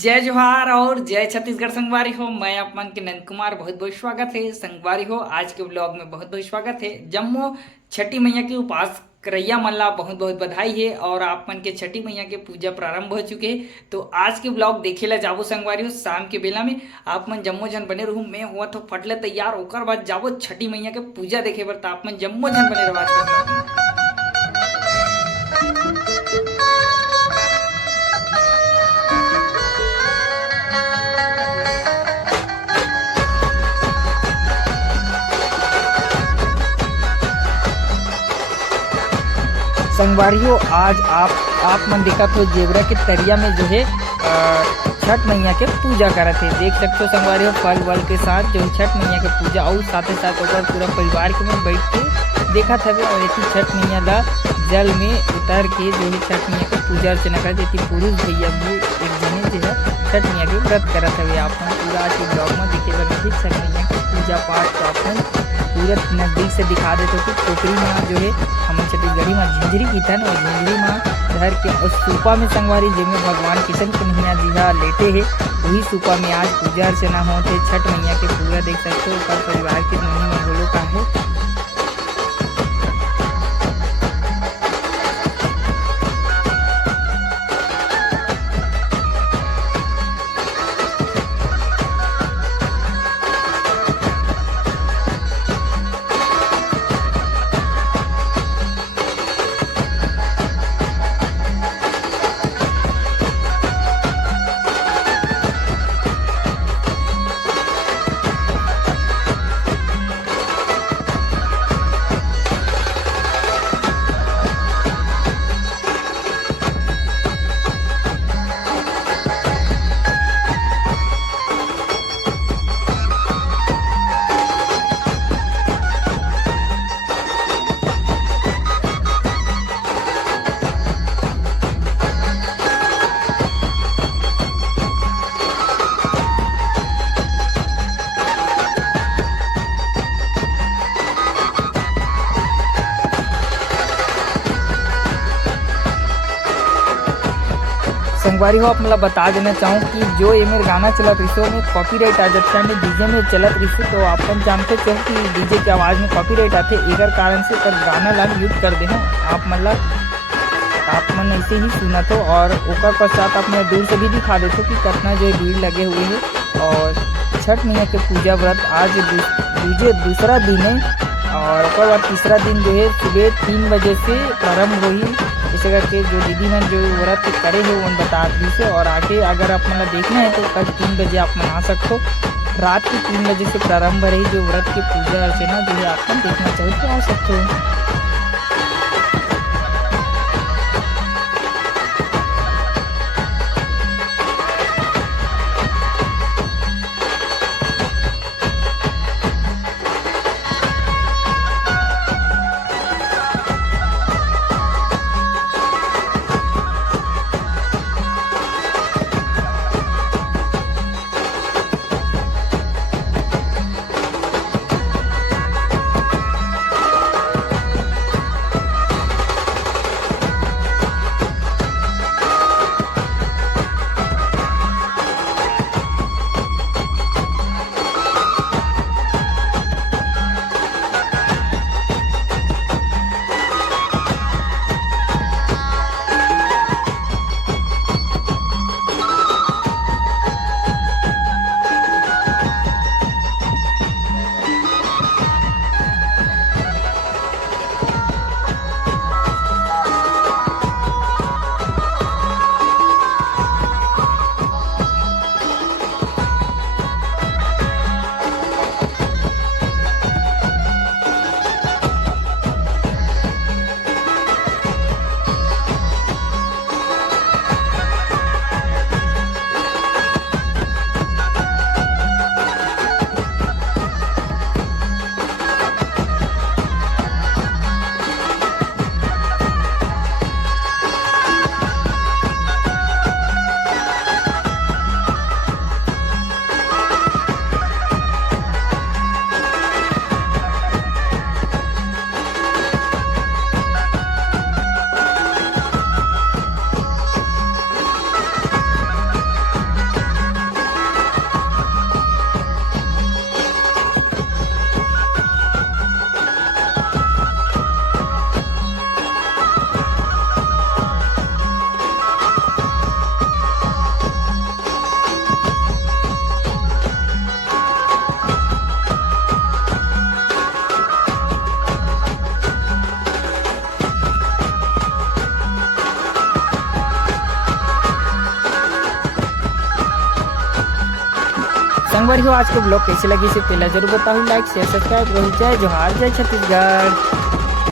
जय जोहार और जय छत्तीसगढ़ संगवारी हो। मैं आप मन के नंद कुमार बहुत बहुत स्वागत है संगवारी हो। आज के ब्लॉग में बहुत बहुत स्वागत है। जम्मो छठी मैया के उपास करैया मन ला बहुत बहुत बधाई है और आप मन के छठी मैया के पूजा प्रारंभ हो चुके हैं। तो आज के ब्लॉग देखे ला जाबो संगवारी हो शाम के बेला में। आप मन जम्मो जन बने रहूँ, मैं हुआ तो फटले तैयार होकर बाद जाबो छठी मैया के पूजा देखे बर। तो आप मन जम्मो जन बने रहो आज के ब्लॉग में। संगवारियों आज आप मन देखा तो जेवरा के तरिया में जो है छठ मैया के पूजा करत है। देख सकते हो संगवारियों फल वल के साथ जो है छठ मैया के पूजा और साथ ही साथ ओकर पूरा परिवार के में बैठ के देखा था। और ऐसी छठ मैया ला जल में उतर के जो है छठ मैया की पूजा अर्चना कर देती। पुरुष भैया भी एक जने जो है छठ मैया के व्रत करत है। आप पूरा आज के ब्लॉग में देखे बर छठ मैया की पूजा पाठ तो आप पूरा नजदीक से दिखा देते हो कि टोकरी में जो है हम छत्तीसगढ़ी में झिंझरी की था और झिंझरी में धर के उस सूपा में संगवारी जिनमें भगवान किशन कन्हैया जी हा लेटे है वही सूपा में आज पूजा अर्चना होते छठ मैया के पूरा देख सकते हो। ऊपर परिवार के नोनी में बोलो का है। संगवारी हो आप मतलब बता देना चाहूँ कि जो ये मेरे गाना चलत रही में कॉपीराइट आ जाता है डीजे में चलत रही तो अपन जानते चाहो कि डीजे की आवाज़ में कॉपीराइट आते एकर कारण से कर गाना ला यूज कर दे हो आप मतलब आप मन ऐसे ही सुना तो। और ओकर पश्चात आप मैं दूर से भी दिखा देते कि कितना जो भीड़ लगे हुए है। और छठ मैया के पूजा व्रत आज दूसरा दिन है और उसके बाद तीसरा दिन जो है सुबह 3 बजे से प्रारंभ हुई। इसे करके जो दीदी मन जो व्रत करे है उन बता दी से। और आगे अगर आप मतलब देखना है तो कल 3 बजे आप मना सकते हो। रात के 3 बजे से प्रारंभ रही जो व्रत की पूजा अर्चना जो है आप देखना चाहिए तो आ सकते हो। संगवारी हो आज के ब्लॉग कैसे लगी से पहला जरूर बताओ, लाइक शेयर सब्सक्राइब। जय जोहार, जय छत्तीसगढ़।